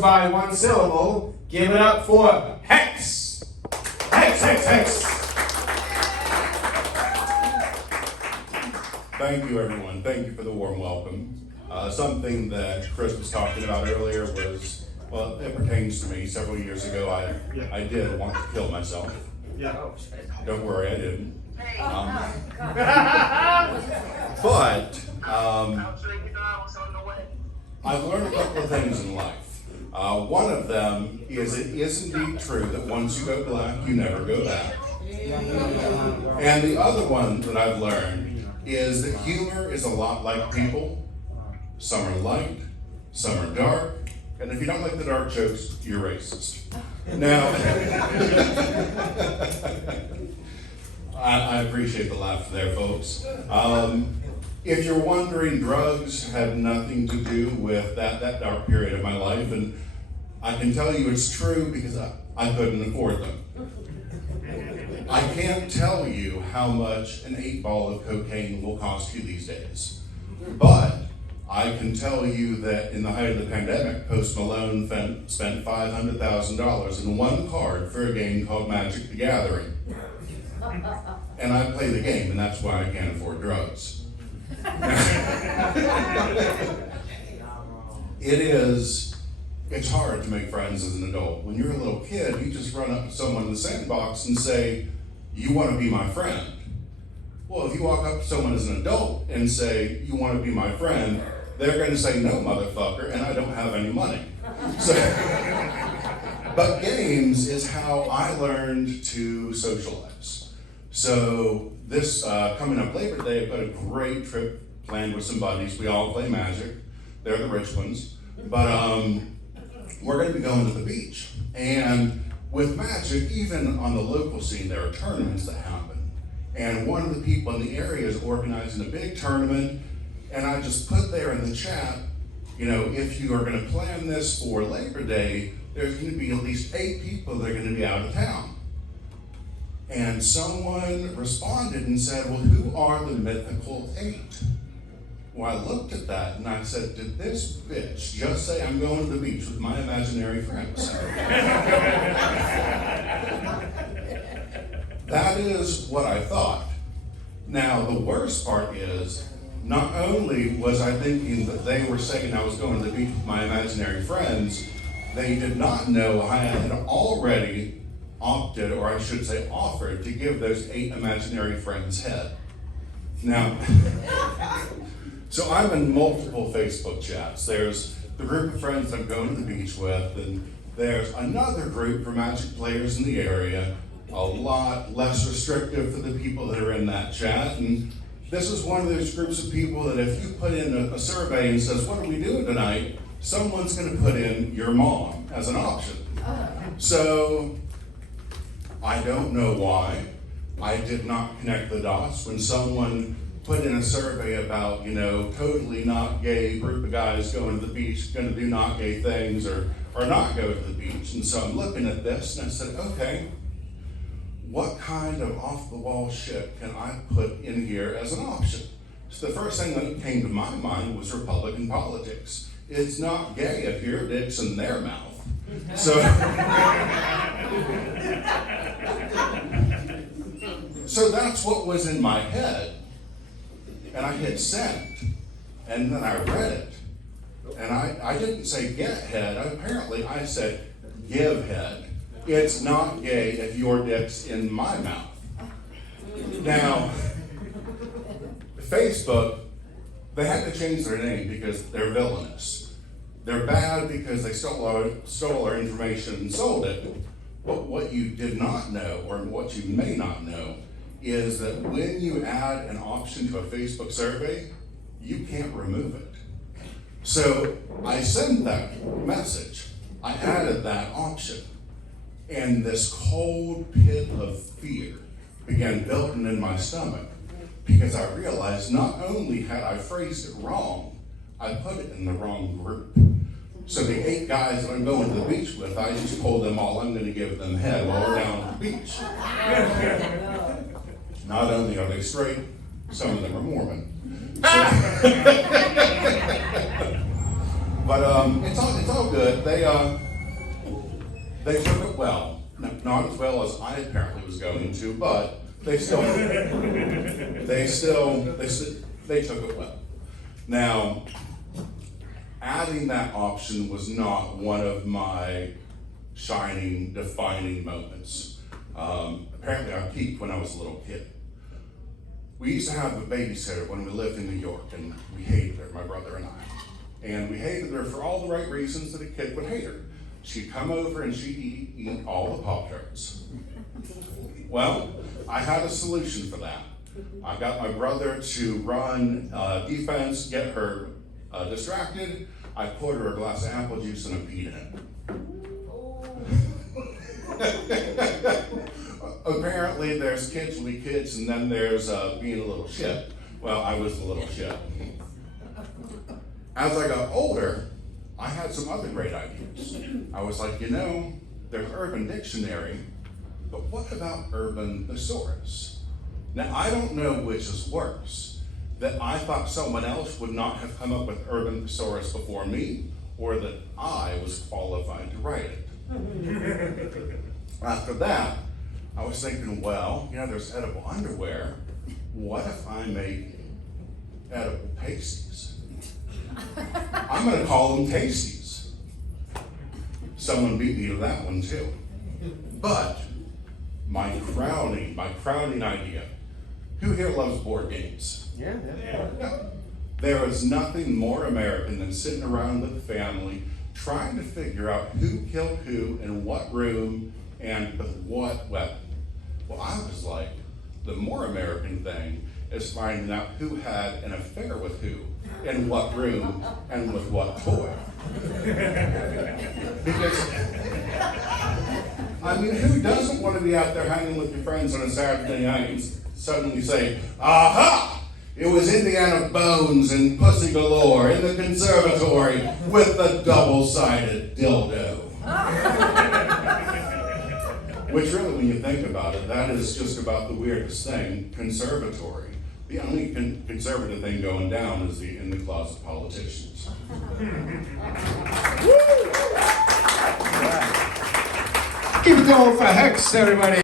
by one syllable. Give it up for Hex. Hex, Hex, Hex. Thank you, everyone. Thank you for the warm welcome. Something that Chris was talking about earlier was, well, it pertains to me. Several years ago, I did want to kill myself. Yeah. Don't worry, I didn't. But I've learned a couple of things in life. One of them is it is indeed true that once you go black, you never go back. And the other one that I've learned is that humor is a lot like people. Some are light, some are dark, and if you don't like the dark jokes, you're racist. Now, I appreciate the laugh there, folks. If you're wondering, drugs had nothing to do with that dark period of my life, and I can tell you it's true because I couldn't afford them. I can't tell you how much an 8-ball of cocaine will cost you these days, but I can tell you that in the height of the pandemic, Post Malone spent $500,000 in one card for a game called Magic the Gathering. And I play the game, and that's why I can't afford drugs. It's hard to make friends as an adult. When you're a little kid, you just run up to someone in the sandbox and say, "You want to be my friend?" Well, if you walk up to someone as an adult and say, "You want to be my friend?" they're going to say, "No, motherfucker, and I don't have any money." So, but games is how I learned to socialize. So this coming up Labor Day, I've got a great trip planned with some buddies. We all play Magic. They're the rich ones. But we're going to be going to the beach. And with Magic, even on the local scene, there are tournaments that happen. And one of the people in the area is organizing a big tournament. And I just put there in the chat, if you are going to plan this for Labor Day, there's going to be at least 8 people that are going to be out of town. And someone responded and said, "Well, who are the mythical 8? Well, I looked at that and I said, "Did this bitch just say I'm going to the beach with my imaginary friends?" That is what I thought. Now, the worst part is, not only was I thinking that they were saying I was going to the beach with my imaginary friends, they did not know I had already opted, or I should say offered, to give those 8 imaginary friends head. Now, so I'm in multiple Facebook chats. There's the group of friends that I'm going to the beach with, and there's another group for Magic players in the area, a lot less restrictive for the people that are in that chat. And this is one of those groups of people that if you put in a survey and says, "What are we doing tonight?" someone's going to put in your mom as an option. So I don't know why I did not connect the dots when someone put in a survey about, totally not gay group of guys going to the beach, going to do not gay things or not go to the beach. And so I'm looking at this and I said, okay, what kind of off-the-wall shit can I put in here as an option? So the first thing that came to my mind was Republican politics. It's not gay if your dick's in their mouth. So that's what was in my head. And I hit send. And then I read it. And I didn't say get head. Apparently I said give head. It's not gay if your dick's in my mouth. Now, Facebook, they had to change their name because they're villainous. They're bad because they stole our information and sold it. But what you did not know, or what you may not know, is that when you add an option to a Facebook survey, you can't remove it. So I sent that message. I added that option. And this cold pit of fear began building in my stomach because I realized not only had I phrased it wrong, I put it in the wrong group. So the 8 guys that I'm going to the beach with, I just told them all I'm going to give them head while we're down at the beach. Not only are they straight, some of them are Mormon. So But it's all good. They took it well. Not as well as I apparently was going to, but they took it well. Now, adding that option was not one of my shining, defining moments. Apparently I peaked when I was a little kid. We used to have a babysitter when we lived in New York, and we hated her, my brother and I. And we hated her for all the right reasons that a kid would hate her. She'd come over and she'd eat all the Pop-Tarts. Well, I had a solution for that. I got my brother to run defense, get her distracted. I poured her a glass of apple juice and I peed in it. Apparently there's kids will be kids, and then there's being a little shit. Well, I was the little shit. As I got older, I had some other great ideas. I was like, there's Urban Dictionary, but what about Urban Thesaurus? Now, I don't know which is worse, that I thought someone else would not have come up with Urban Thesaurus before me, or that I was qualified to write it. After that, I was thinking, well, there's edible underwear. What if I make edible pasties? I'm going to call them Tasties. Someone beat me to that one too. But my crowning idea. Who here loves board games? Yeah. There is nothing more American than sitting around with the family trying to figure out who killed who in what room and with what weapon. Well, I was like, the more American thing is finding out who had an affair with who, in what room, and with what toy. Because, who doesn't want to be out there hanging with your friends on a Saturday night and suddenly say, aha! It was Indiana Bones and Pussy Galore in the conservatory with the double-sided dildo. Which really, when you think about it, that is just about the weirdest thing, conservatory. The only conservative thing going down is the in-the-closet politicians. Keep it going for Hex, everybody.